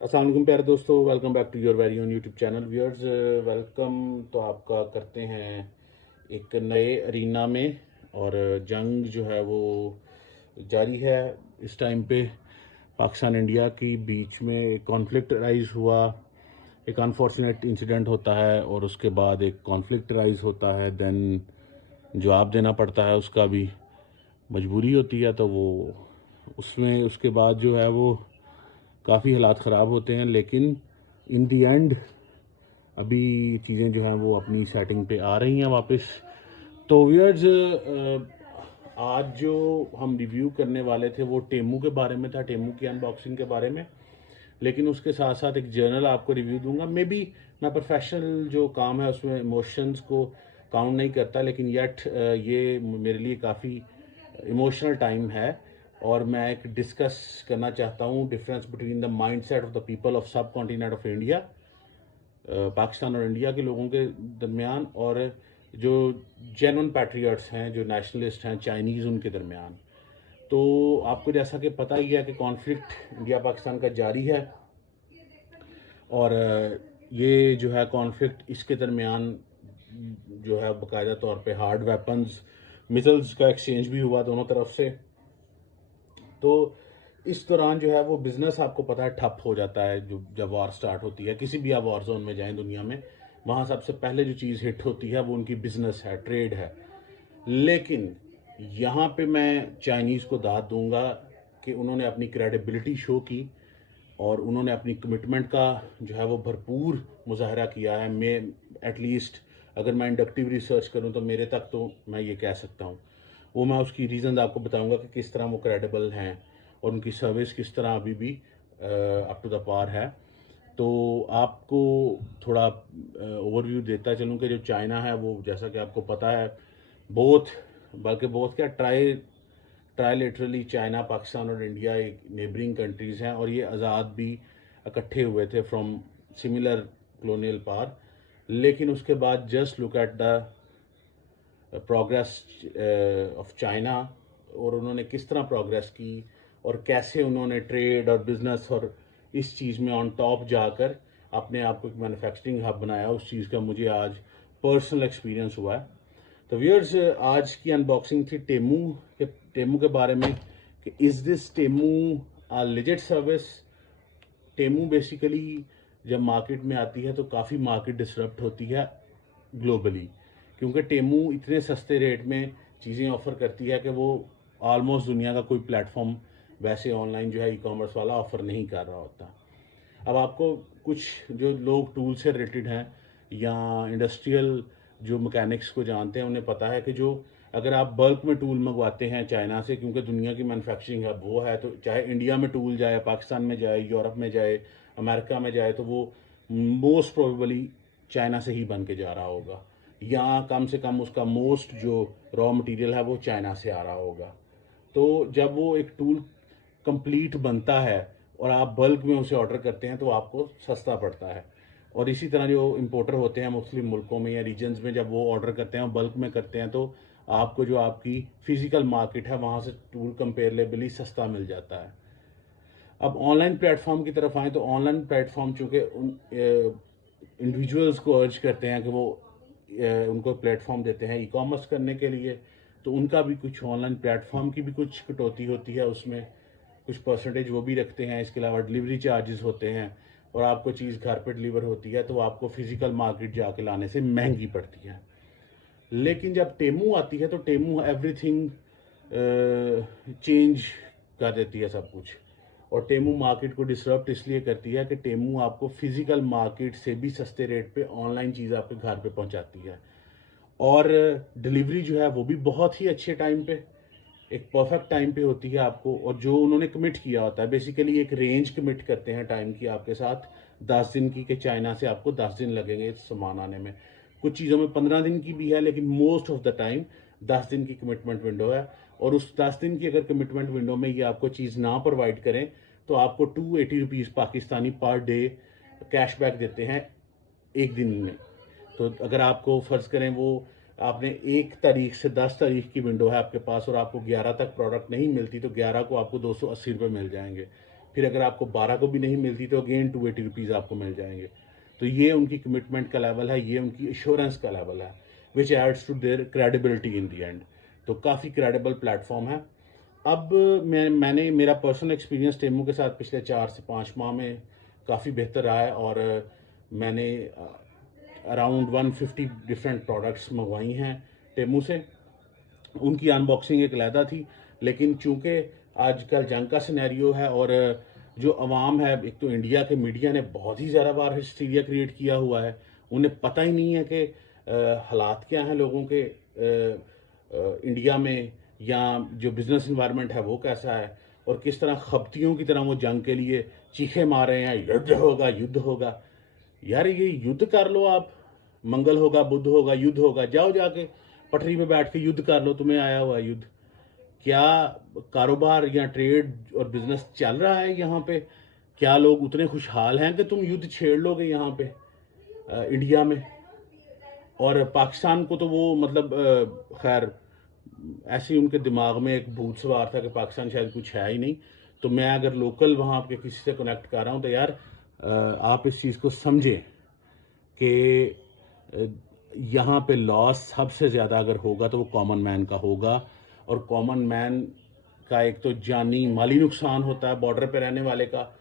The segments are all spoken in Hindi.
अस्सलाम वालेकुम प्यारे दोस्तों, welcome back to your very own YouTube channel viewers. Welcome तो आपका करते हैं एक नए अरीना में। और जंग जो है वो जारी है इस टाइम पे। पाकिस्तान इंडिया की बीच में एक कॉन्फ्लिक्ट राइज हुआ, एक अनफॉर्चुनेट इंसिडेंट होता है और उसके बाद एक कॉन्फ्लिक्ट राइज होता है, देन जवाब देना पड़ता है, उसका भी मजबूरी होती है। तो वो उसमें उसके बाद जो है वो काफ़ी हालात ख़राब होते हैं, लेकिन इन दी एंड अभी चीज़ें जो हैं वो अपनी सेटिंग पे आ रही हैं वापस। तो व्यूअर्स, आज जो हम रिव्यू करने वाले थे वो टेमू के बारे में था, टेमू की अनबॉक्सिंग के बारे में। लेकिन उसके साथ साथ एक जर्नल आपको रिव्यू दूंगा। मे बी मैं प्रोफेशनल जो काम है उसमें इमोशंस को काउंट नहीं करता, लेकिन येट ये मेरे लिए काफ़ी इमोशनल टाइम है। और मैं एक डिस्कस करना चाहता हूँ difference between the mindset of the people of सब कॉन्टिनेंट ऑफ इंडिया, पाकिस्तान और इंडिया के लोगों के दरमियान, और जो जेन्युइन पैट्रियट्स हैं, जो नेशनलिस्ट हैं चाइनीज़, उनके दरमियान। तो आपको जैसा कि पता ही है कि कॉन्फ्लिक्ट इंडिया पाकिस्तान का जारी है। और ये जो है कॉन्फ्लिक्ट, इसके दरमियान जो है बाकायदा तौर पे हार्ड वेपन्स, मिसाइल्स का एक्सचेंज भी हुआ दोनों तरफ से। तो इस दौरान जो है वो बिज़नेस, आपको पता है, ठप हो जाता है। जो जब वार स्टार्ट होती है, किसी भी आप वार जोन में जाएं दुनिया में, वहाँ सबसे पहले जो चीज़ हिट होती है वो उनकी बिज़नेस है, ट्रेड है। लेकिन यहाँ पे मैं चाइनीज़ को दाद दूंगा कि उन्होंने अपनी क्रेडिबिलिटी शो की और उन्होंने अपनी कमिटमेंट का जो है वो भरपूर मुजाहरा किया है। मैं एटलीस्ट, अगर मैं इंडक्टिव रिसर्च करूं तो मेरे तक तो मैं ये कह सकता हूं। वो मैं उसकी रीज़न आपको बताऊंगा कि किस तरह वो क्रेडिबल हैं और उनकी सर्विस किस तरह अभी भी अप टू द पार है। तो आपको थोड़ा ओवरव्यू देता चलूँ कि जो चाइना है वो, जैसा कि आपको पता है, बोथ, बल्कि बोथ क्या, ट्राइलेटरली चाइना, पाकिस्तान और इंडिया एक नेबरिंग कंट्रीज़ हैं और ये आज़ाद भी इकट्ठे हुए थे फ्रॉम सिमिलर कलोनियल पार। लेकिन उसके बाद just look at the progress of China, और उन्होंने किस तरह प्रोग्रेस की और कैसे उन्होंने ट्रेड और बिजनेस और इस चीज़ में ऑन टॉप जाकर अपने आप को एक मैन्युफैक्चरिंग हब बनाया। उस चीज़ का मुझे आज पर्सनल एक्सपीरियंस हुआ है। तो व्यूअर्स, आज की अनबॉक्सिंग थी टेमू के बारे में कि is this Temu a legit service. Temu basically जब मार्केट में आती है तो काफ़ी मार्केट डिसरप्ट होती है ग्लोबली, क्योंकि टेमू इतने सस्ते रेट में चीज़ें ऑफ़र करती है कि वो ऑलमोस्ट दुनिया का कोई प्लेटफॉर्म वैसे ऑनलाइन जो है ई कॉमर्स वाला ऑफ़र नहीं कर रहा होता। अब आपको कुछ जो लोग टूल से रिलेटेड हैं या इंडस्ट्रियल जो मैकेनिक्स को जानते हैं, उन्हें पता है कि जो अगर आप बल्क में टूल मंगवाते हैं चाइना से, क्योंकि दुनिया की मैन्युफैक्चरिंग हब वो है, तो चाहे इंडिया में टूल जाए, पाकिस्तान में जाए, यूरोप में जाए, अमेरिका में जाए, तो वो मोस्ट प्रोबेबली चाइना से ही बन के जा रहा होगा, या कम से कम उसका मोस्ट जो रॉ मटेरियल है वो चाइना से आ रहा होगा। तो जब वो एक टूल कंप्लीट बनता है और आप बल्क में उसे ऑर्डर करते हैं तो आपको सस्ता पड़ता है। और इसी तरह जो इंपोर्टर होते हैं मुख्तलिफ मुल्कों में या रीजन्स में, जब वो ऑर्डर करते हैं बल्क में करते हैं, तो आपको जो आपकी फिजिकल मार्केट है वहाँ से टूल कंपेरेबली सस्ता मिल जाता है। अब ऑनलाइन प्लेटफॉर्म की तरफ आएँ तो ऑनलाइन प्लेटफॉर्म चूँकि उन इंडिविजुअल्स को अर्ज करते हैं कि वो उनको प्लेटफॉर्म देते हैं ई कॉमर्स करने के लिए, तो उनका भी कुछ ऑनलाइन प्लेटफॉर्म की भी कुछ कटौती होती है उसमें, कुछ परसेंटेज वो भी रखते हैं। इसके अलावा डिलीवरी चार्जेस होते हैं और आपको चीज़ घर पर डिलीवर होती है तो आपको फिजिकल मार्केट जाके लाने से महंगी पड़ती है। लेकिन जब टेमू आती है तो टेमू एवरीथिंग चेंज कर देती है सब कुछ। और टेमू मार्केट को डिसरप्ट इसलिए करती है कि टेमू आपको फिजिकल मार्केट से भी सस्ते रेट पे ऑनलाइन चीज़ आपके घर पे पहुंचाती है। और डिलीवरी जो है वो भी बहुत ही अच्छे टाइम पे, एक परफेक्ट टाइम पे होती है आपको। और जो उन्होंने कमिट किया होता है, बेसिकली एक रेंज कमिट करते हैं टाइम की आपके साथ, 10 दिन की, कि चाइना से आपको 10 दिन लगेंगे सामान आने में। कुछ चीज़ों में 15 दिन की भी है, लेकिन मोस्ट ऑफ द टाइम 10 दिन की कमिटमेंट विंडो है। और उस 10 दिन की अगर कमिटमेंट विंडो में ये आपको चीज़ ना प्रोवाइड करें तो आपको 280 rupees Pakistani per day cashback देते हैं एक दिन में। तो अगर आपको फ़र्ज़ करें वो आपने 1 तारीख से 10 तारीख की विंडो है आपके पास और आपको 11 तक प्रोडक्ट नहीं मिलती, तो 11 को आपको 280 रुपये मिल जाएंगे। फिर अगर आपको 12 को भी नहीं मिलती तो अगेन 280 रुपीज़ आपको मिल जाएंगे। तो ये उनकी कमिटमेंट का लेवल है, ये उनकी एश्योरेंस का लेवल है, which adds to their credibility in the end. तो काफ़ी क्रेडिबल प्लेटफॉर्म है। अब मैंने मेरा पर्सनल एक्सपीरियंस टेमू के साथ पिछले 4 से 5 माह में काफ़ी बेहतर रहा है, और मैंने अराउंड 150 डिफरेंट प्रोडक्ट्स मंगवाई हैं टेमू से। उनकी अनबॉक्सिंग एक अलहदा थी, लेकिन चूंकि आजकल जंग का सिनेरियो है और जो अवाम है, एक तो इंडिया के मीडिया ने बहुत ही ज़्यादा बार हिस्टीरिया क्रिएट किया हुआ है, उन्हें पता ही नहीं है कि हालात क्या हैं लोगों के इंडिया में, या जो बिज़नेस इन्वायरमेंट है वो कैसा है, और किस तरह खपतियों की तरह वो जंग के लिए चीखे मार रहे हैं, युद्ध होगा युद्ध होगा। यार ये युद्ध कर लो आप, मंगल होगा बुध होगा युद्ध होगा, जाओ जाके पटरी पे बैठ के युद्ध कर लो, तुम्हें आया हुआ युद्ध। क्या कारोबार या ट्रेड और बिजनेस चल रहा है यहाँ पे? क्या लोग उतने खुशहाल हैं कि तुम युद्ध छेड़ लोगे यहाँ पे इंडिया में? और पाकिस्तान को तो वो मतलब खैर ऐसे ही उनके दिमाग में एक भूत सवार था कि पाकिस्तान शायद कुछ है ही नहीं। तो मैं अगर लोकल वहाँ पे किसी से कनेक्ट कर रहा हूँ तो यार आप इस चीज़ को समझें कि यहाँ पे लॉस सबसे ज़्यादा अगर होगा तो वो कॉमन मैन का होगा, और कॉमन मैन का एक तो जानी माली नुकसान होता है बॉर्डर पे रहने वाले का,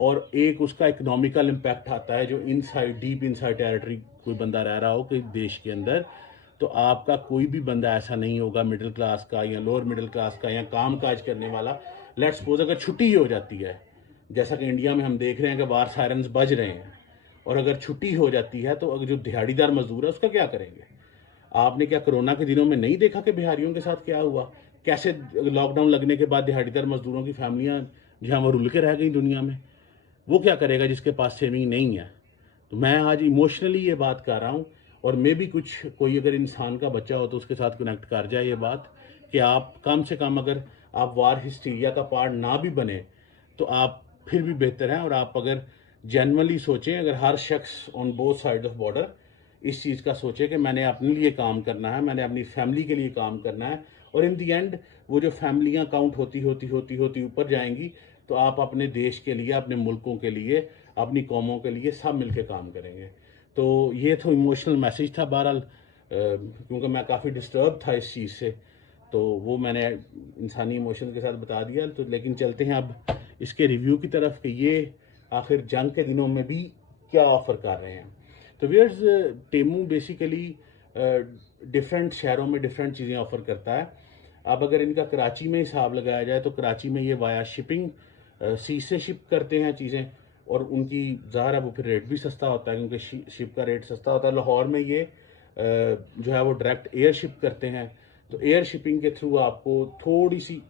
और एक उसका इकोनॉमिकल इम्पैक्ट आता है जो इनसाइड डीप इनसाइड टेरिटरी कोई बंदा रह रहा हो कि देश के अंदर। तो आपका कोई भी बंदा ऐसा नहीं होगा मिडिल क्लास का या लोअर मिडिल क्लास का या काम काज करने वाला, लेट्स सपोज अगर छुट्टी ही हो जाती है, जैसा कि इंडिया में हम देख रहे हैं कि वार सायरन्स बज रहे हैं, और अगर छुट्टी हो जाती है तो अगर जो दिहाड़ीदार मजदूर है उसका क्या करेंगे? आपने क्या कोरोना के दिनों में नहीं देखा कि बिहारियों के साथ क्या हुआ, कैसे लॉकडाउन लगने के बाद दिहाड़ीदार मजदूरों की फैमिलियां जहाँ वो रुल के रह गई दुनिया में? वो क्या करेगा जिसके पास सेविंग नहीं है? तो मैं आज इमोशनली ये बात कर रहा हूँ, और मे भी कुछ कोई अगर इंसान का बच्चा हो तो उसके साथ कनेक्ट कर जाए ये बात कि आप कम से कम अगर आप वार हिस्टीरिया का पार्ट ना भी बने तो आप फिर भी बेहतर हैं। और आप अगर जनरली सोचें, अगर हर शख्स on both side of border इस चीज़ का सोचे कि मैंने अपने लिए काम करना है, मैंने अपनी फैमिली के लिए काम करना है, और इन दी एंड वो जो फैमिलियाँ काउंट होती होती होती होती ऊपर जाएंगी, तो आप अपने देश के लिए, अपने मुल्कों के लिए, अपनी कौमों के लिए सब मिलके काम करेंगे। तो ये तो इमोशनल मैसेज था बहरहाल, क्योंकि मैं काफ़ी डिस्टर्ब था इस चीज़ से, तो वो मैंने इंसानी इमोशन के साथ बता दिया। तो लेकिन चलते हैं अब इसके रिव्यू की तरफ कि ये आखिर जंग के दिनों में भी क्या ऑफ़र कर रहे हैं। तो व्यूअर्स, टेमू बेसिकली डिफरेंट शहरों में डिफरेंट चीज़ें ऑफ़र करता है। अब अगर इनका कराची में हिसाब लगाया जाए तो कराची में ये वाया शिपिंग सी से शिप करते हैं चीज़ें, और उनकी ज़ाहिर है वो फिर रेट भी सस्ता होता है क्योंकि शिप का रेट सस्ता होता है। लाहौर में ये जो है वो डायरेक्ट एयर शिप करते हैं, तो एयर शिपिंग के थ्रू आपको थोड़ी सी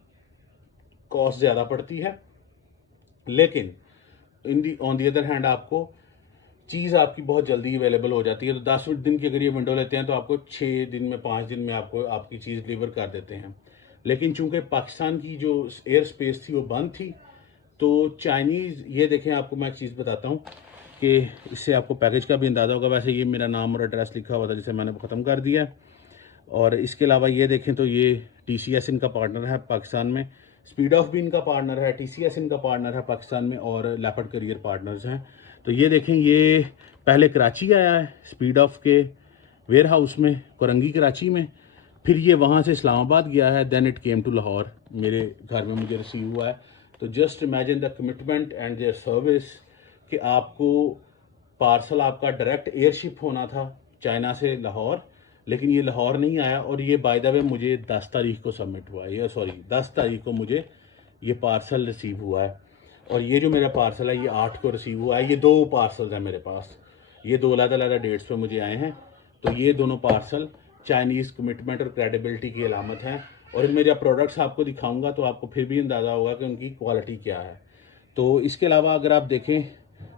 कॉस्ट ज़्यादा पड़ती है, लेकिन ऑन दी अदर हैंड आपको चीज़ आपकी बहुत जल्दी अवेलेबल हो जाती है। तो 10 दिन की अगर ये विंडो लेते हैं तो आपको 6 दिन में 5 दिन में आपको आपकी चीज़ डिलीवर कर देते हैं। लेकिन चूंकि पाकिस्तान की जो एयर स्पेस थी वो बंद थी, तो चाइनीज़, ये देखें आपको मैं एक चीज़ बताता हूँ कि इससे आपको पैकेज का भी अंदाज़ा होगा। वैसे ये मेरा नाम और एड्रेस लिखा हुआ था जिसे मैंने ख़त्म कर दिया है। और इसके अलावा ये देखें तो ये TCS इनका पार्टनर है पाकिस्तान में, स्पीड ऑफ भी इनका पार्टनर है, TCS इनका पार्टनर है पाकिस्तान में, और लेपर्ड करियर पार्टनर्स हैं। तो ये देखें, ये पहले कराची आया है स्पीड ऑफ के वेयर हाउस में, कोरंगी कराची में, फिर ये वहाँ से इस्लामाबाद गया है, then it came to Lahore, मेरे घर में मुझे रिसीव हुआ है। तो just imagine the commitment and their service कि आपको पार्सल आपका डायरेक्ट एयरशिप होना था चाइना से लाहौर, लेकिन ये लाहौर नहीं आया। और ये बाय द वे मुझे 10 तारीख को सबमिट हुआ है, या सॉरी 10 तारीख को मुझे ये पार्सल रिसीव हुआ है। और ये जो मेरा पार्सल है ये 8 को रिसीव हुआ है। ये 2 पार्सल्स हैं मेरे पास, ये 2 अलग-अलग डेट्स पे मुझे आए हैं। तो ये दोनों पार्सल चाइनीज़ कमिटमेंट और क्रेडिबिलिटी की अलामत हैं। और इनमें जब प्रोडक्ट्स आपको दिखाऊंगा तो आपको फिर भी अंदाज़ा होगा कि उनकी क्वालिटी क्या है। तो इसके अलावा अगर आप देखें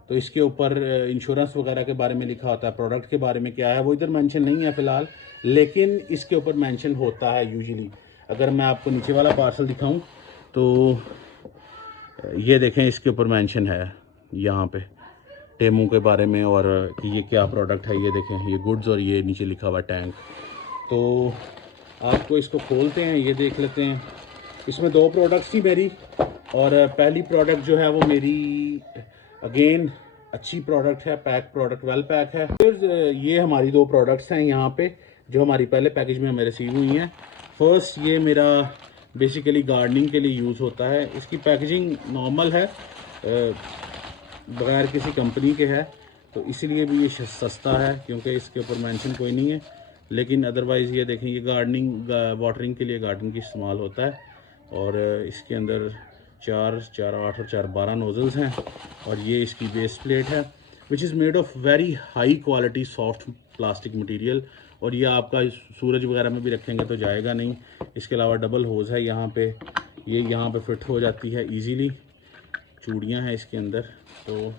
तो इसके ऊपर इंश्योरेंस वगैरह के बारे में लिखा होता है, प्रोडक्ट के बारे में क्या है वो इधर मेंशन नहीं है फ़िलहाल, लेकिन इसके ऊपर मेंशन होता है यूजुअली। अगर मैं आपको नीचे वाला पार्सल दिखाऊं तो ये देखें, इसके ऊपर मेंशन है यहाँ पे टेमू के बारे में, और कि ये क्या प्रोडक्ट है। ये देखें, ये गुड्स, और ये नीचे लिखा हुआ टैंक। तो आपको इसको खोलते हैं, ये देख लेते हैं। इसमें 2 प्रोडक्ट्स थी मेरी, और पहली प्रोडक्ट जो है वो मेरी अगेन अच्छी प्रोडक्ट है, पैक प्रोडक्ट, वेल पैक है। फिर ये हमारी दो प्रोडक्ट्स हैं यहाँ पे जो हमारी पहले पैकेज में हमें रिसीव हुई हैं। फर्स्ट ये मेरा बेसिकली गार्डनिंग के लिए यूज़ होता है। इसकी पैकेजिंग नॉर्मल है, बगैर किसी कंपनी के है, तो इसीलिए भी ये सस्ता है क्योंकि इसके ऊपर मेंशन कोई नहीं है। लेकिन अदरवाइज़ ये देखें, ये गार्डनिंग वाटरिंग के लिए गार्डन की इस्तेमाल होता है। और इसके अंदर 4 8 और 4 12 नोज़ल्स हैं। और ये इसकी बेस प्लेट है which is made of very high quality soft plastic material. और ये आपका सूरज वगैरह में भी रखेंगे तो जाएगा नहीं। इसके अलावा डबल होज़ है यहाँ पे, ये यहाँ पे फिट हो जाती है इजीली। चूड़ियाँ हैं इसके अंदर, तो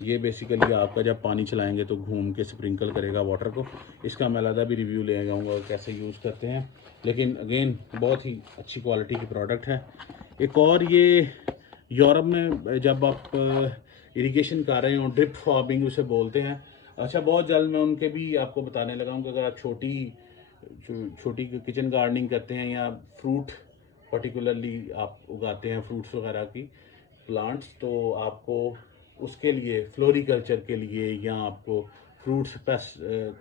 ये बेसिकली आपका जब पानी चलाएंगे तो घूम के स्प्रिंकल करेगा वाटर को। इसका मैं अलग भी रिव्यू ले जाऊँगा कैसे यूज़ करते हैं, लेकिन अगेन बहुत ही अच्छी क्वालिटी की प्रोडक्ट है। एक और ये यूरोप में जब आप इरिगेशन कर रहे हो, ड्रिप फार्मिंग उसे बोलते हैं। अच्छा, बहुत जल्द मैं उनके भी आपको बताने लगा हूँ कि अगर आप छोटी किचन गार्डनिंग करते हैं या फ्रूट पर्टिकुलरली आप उगाते हैं, फ्रूट्स वगैरह की प्लांट्स, तो आपको उसके लिए फ्लोरिकल्चर के लिए या आपको फ्रूट्स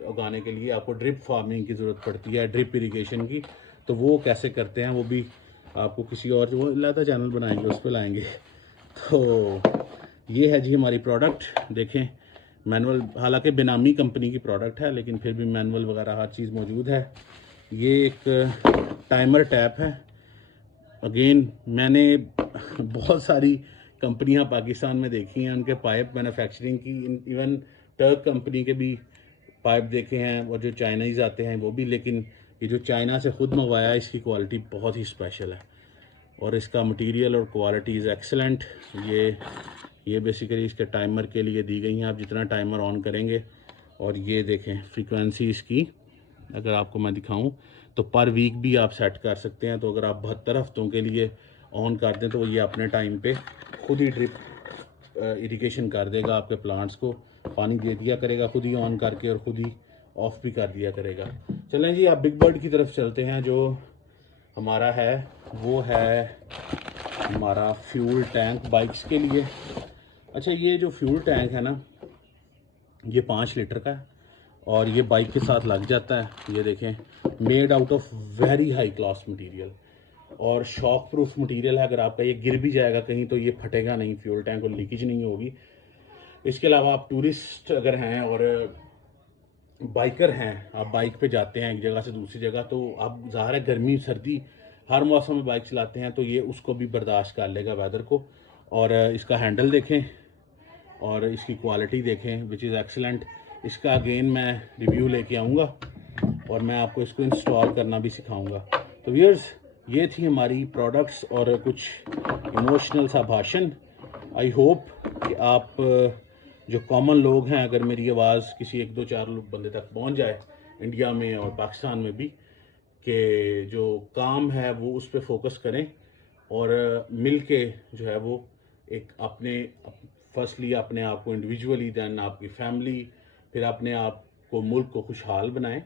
उगाने के लिए आपको ड्रिप फार्मिंग की ज़रूरत पड़ती है, ड्रिप इरिगेशन की। तो वो कैसे करते हैं वो भी आपको किसी और वो लाता चैनल बनाएंगे, उस पर लाएंगे। तो ये है जी हमारी प्रोडक्ट। देखें, मैनुअल, हालांकि बेनामी कंपनी की प्रोडक्ट है लेकिन फिर भी मैनुअल वगैरह हर चीज़ मौजूद है। ये एक टाइमर टैप है। अगेन मैंने बहुत सारी कंपनियां पाकिस्तान में देखी हैं, उनके पाइप मैन्युफैक्चरिंग की, इवन टर्क कंपनी के भी पाइप देखे हैं और जो चाइनीज़ आते हैं वो भी। लेकिन ये जो चाइना से ख़ुद मंगवाया है इसकी क्वालिटी बहुत ही स्पेशल है और इसका मटेरियल और क्वालिटी इज़ एक्सेलेंट। ये बेसिकली इसके टाइमर के लिए दी गई हैं। आप जितना टाइमर ऑन करेंगे, और ये देखें फ्रीक्वेंसी इसकी अगर आपको मैं दिखाऊं तो पर वीक भी आप सेट कर सकते हैं। तो अगर आप 72 हफ्तों के लिए ऑन कर दें तो ये अपने टाइम पे खुद ही ड्रिप इरिगेशन कर देगा, आपके प्लांट्स को पानी दे दिया करेगा खुद ही ऑन करके, और खुद ही ऑफ भी कर दिया करेगा। चलें जी, आप बिग बर्ड की तरफ चलते हैं। जो हमारा है वो है हमारा फ्यूल टैंक बाइक्स के लिए। अच्छा, ये जो फ्यूल टैंक है ना, ये 5 लीटर का है और ये बाइक के साथ लग जाता है। ये देखें, made out of very high class material और शॉक प्रूफ मटेरियल है। अगर आपका ये गिर भी जाएगा कहीं तो ये फटेगा नहीं, फ्यूल टैंक और लीकेज नहीं होगी। इसके अलावा आप टूरिस्ट अगर हैं और बाइकर हैं, आप बाइक पे जाते हैं एक जगह से दूसरी जगह, तो आप ज़ाहिर है गर्मी सर्दी हर मौसम में बाइक चलाते हैं, तो ये उसको भी बर्दाश्त कर लेगा वेदर को। और इसका हैंडल देखें और इसकी क्वालिटी देखें विच इज़ एक्सीलेंट। इसका अगेन मैं रिव्यू लेके आऊँगा और मैं आपको इसको इंस्टॉल करना भी सिखाऊंगा। तो व्यूअर्स, ये थी हमारी प्रोडक्ट्स और कुछ इमोशनल सा भाषण। आई होप कि आप जो कॉमन लोग हैं, अगर मेरी आवाज़ किसी 1 2 4 बंदे तक पहुंच जाए इंडिया में और पाकिस्तान में भी, कि जो काम है वो उस पर फोकस करें और मिल के जो है वो एक अपने फर्स्टली अपने आप को इंडिविजुअली, दैन आपकी फैमिली, फिर अपने आप को, मुल्क को खुशहाल बनाएं,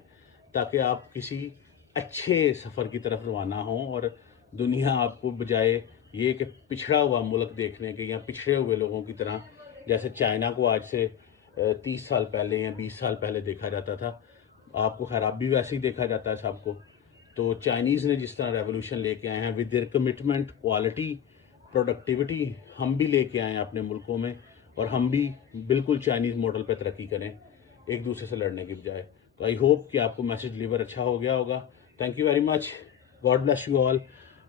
ताकि आप किसी अच्छे सफ़र की तरफ रवाना हों और दुनिया आपको बजाय ये कि पिछड़ा हुआ मुल्क देखने के या पिछड़े हुए लोगों की तरह, जैसे चाइना को आज से 30 साल पहले या 20 साल पहले देखा जाता था, आपको खैर अब भी वैसे ही देखा जाता है सबको। तो चाइनीज़ ने जिस तरह रेवोल्यूशन लेके आए हैं with their commitment, quality, productivity, हम भी लेके आए हैं अपने मुल्कों में, और हम भी बिल्कुल चाइनीज़ मॉडल पर तरक्की करें एक दूसरे से लड़ने की बजाय। तो आई होप कि आपको मैसेज डिलीवर अच्छा हो गया होगा। Thank you very much, God bless you all,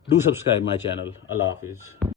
do subscribe my channel. अल्लाह हाफिज़।